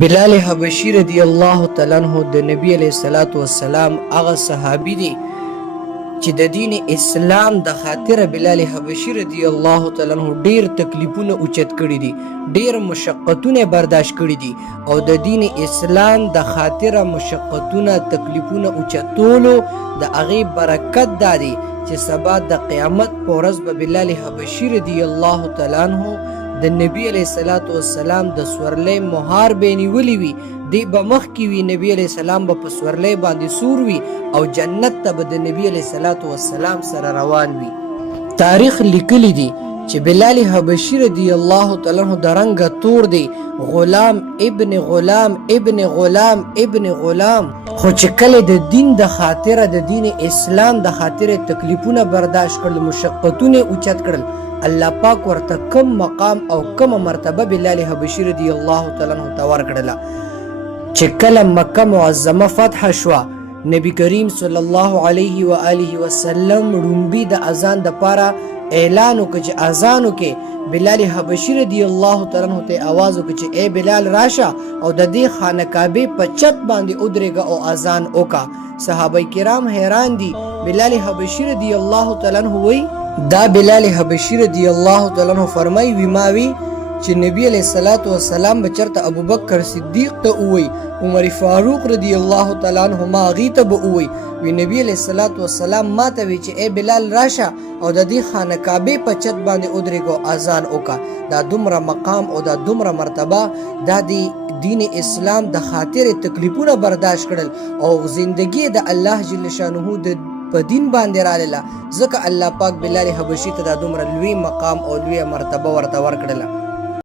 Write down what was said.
بلال حبشي رضی الله تعالی عنہ د نبی علیہ الصلوۃ والسلام هغه صحابي دی چې د دین اسلام د خاطر بلال حبشي رضی الله تعالی عنہ ډیر تکلیفونه اوچت کړي دي، ډیر مشقتونه برداشت کړي دي او د دین اسلام د خاطر مشقتونه تکلیفونه اوچتولو د هغه برکت دادي چې سبا د قیامت په ورځ به بلال حبشي رضی الله تعالی عنہ د نبی علیہ الصلوۃ والسلام د سورلې مهار به نیولې وي، دی به مخ کې وي، نبی علیہ السلام به په سورلې باندې سور وي او جنت ته به د نبی علیہ الصلوۃ والسلام سره روان وي. تاریخ لیکلی دی چې بلال حبشي رضی الله تعالی عنہ د رنګ تور دی، غلام ابن غلام ابن غلام ابن غلام، خو چې کله د دین د خاطر د دین اسلام د خاطر تکلیفونه برداشت کړل، مشقتونه اوچت کړل، الله پاک ورته کم مقام او کم مرتبه بلال حبشي رضی الله تعالی عنہ ته ورکړله. چې کله مکه معظمه فتح شوه، نبی کریم صلی الله علیه و آله وسلم رومبي د اذان د پاره اعلان وکړ چې اذان وکړي. بلال حبشي رضی الله تعالی عنہ ته आवाज وکړ چې اے بلال راشه او د دې خانه کعبه په چت باندې ودرېږه او اذان وکړه. صحابه کرام حیران دي. بلال حبشي رضی الله تعالی عنہ وایي دا بلال حبشي رضی الله تعالی عنہ فرمای وی ماوی چې نبی علیہ الصلوۃ والسلام بچرته ابوبکر صدیق ته وی، عمر فاروق رضی الله تعالی عنہ ما غیته به وی نبی علیہ الصلوۃ والسلام ما ته وی چې اے بلال راشه او د دې خانه کعبه په چت باندې ودرېږه اذان وکړه. دا دومره مقام او دا دومره مرتبه دا دی دین اسلام د خاطر تکلیفونه برداشت کړل او زندگی د الله جل شانه د په دین باندې رااله، ځکه الله پاک بلال حبشي ته دا دومره لوی مقام او لوی مرتبه ورته ورکړله.